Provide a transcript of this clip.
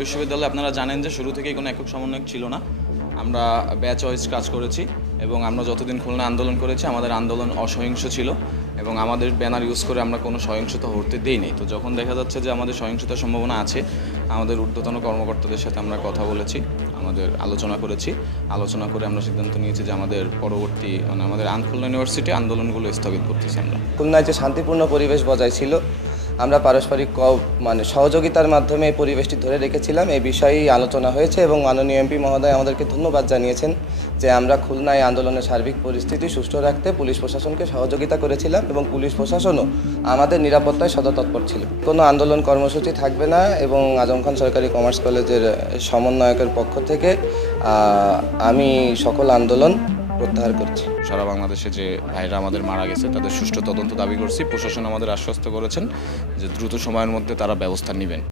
বিশ্ববিদ্যালয়ে আপনারা জানেন যে শুরু থেকেই কোনো একক সমন্বয়ক ছিল না। আমরা ব্যাচ ওয়াইজ কাজ করেছি এবং আমরা যতদিন খুলনা আন্দোলন করেছি, আমাদের আন্দোলন অসহিংস ছিল এবং আমাদের ব্যানার ইউজ করে আমরা কোনো সহিংসতা হতে দেই নাই তো যখন দেখা যাচ্ছে যে আমাদের সহিংসতার সম্ভাবনা আছে, আমাদের ঊর্ধ্বতন কর্মকর্তাদের সাথে আমরা কথা বলেছি, আমাদের আলোচনা করেছি। আলোচনা করে আমরা সিদ্ধান্ত নিয়েছি যে আমাদের পরবর্তী মানে আমাদের আনখুলনা ইউনিভার্সিটি আন্দোলনগুলো স্থগিত করতেছি আমরা। খুলনায় যে শান্তিপূর্ণ পরিবেশ বজায় ছিল আমরা পারস্পরিক মানে সহযোগিতার মাধ্যমে এই পরিবেশটি ধরে রেখেছিলাম। এই বিষয়েই আলোচনা হয়েছে এবং মাননীয় এমপি মহোদয় আমাদেরকে ধন্যবাদ জানিয়েছেন যে আমরা খুলনায় আন্দোলনের সার্বিক পরিস্থিতি সুষ্ঠু রাখতে পুলিশ প্রশাসনকে সহযোগিতা করেছিলাম এবং পুলিশ প্রশাসনও আমাদের নিরাপত্তায় সদতৎপর ছিল। কোনো আন্দোলন কর্মসূচি থাকবে না এবং আজম খান সরকারি কমার্স কলেজের সমন্বয়কের পক্ষ থেকে আমি সকল আন্দোলন প্রত্যাহার করছি। সারা বাংলাদেশে যে ভাইরা আমাদের মারা গেছে, তাদের সুষ্ঠু তদন্ত দাবি করছি। প্রশাসন আমাদের আশ্বস্ত করেছেন যে দ্রুত সময়ের মধ্যে তারা ব্যবস্থা নেবেন।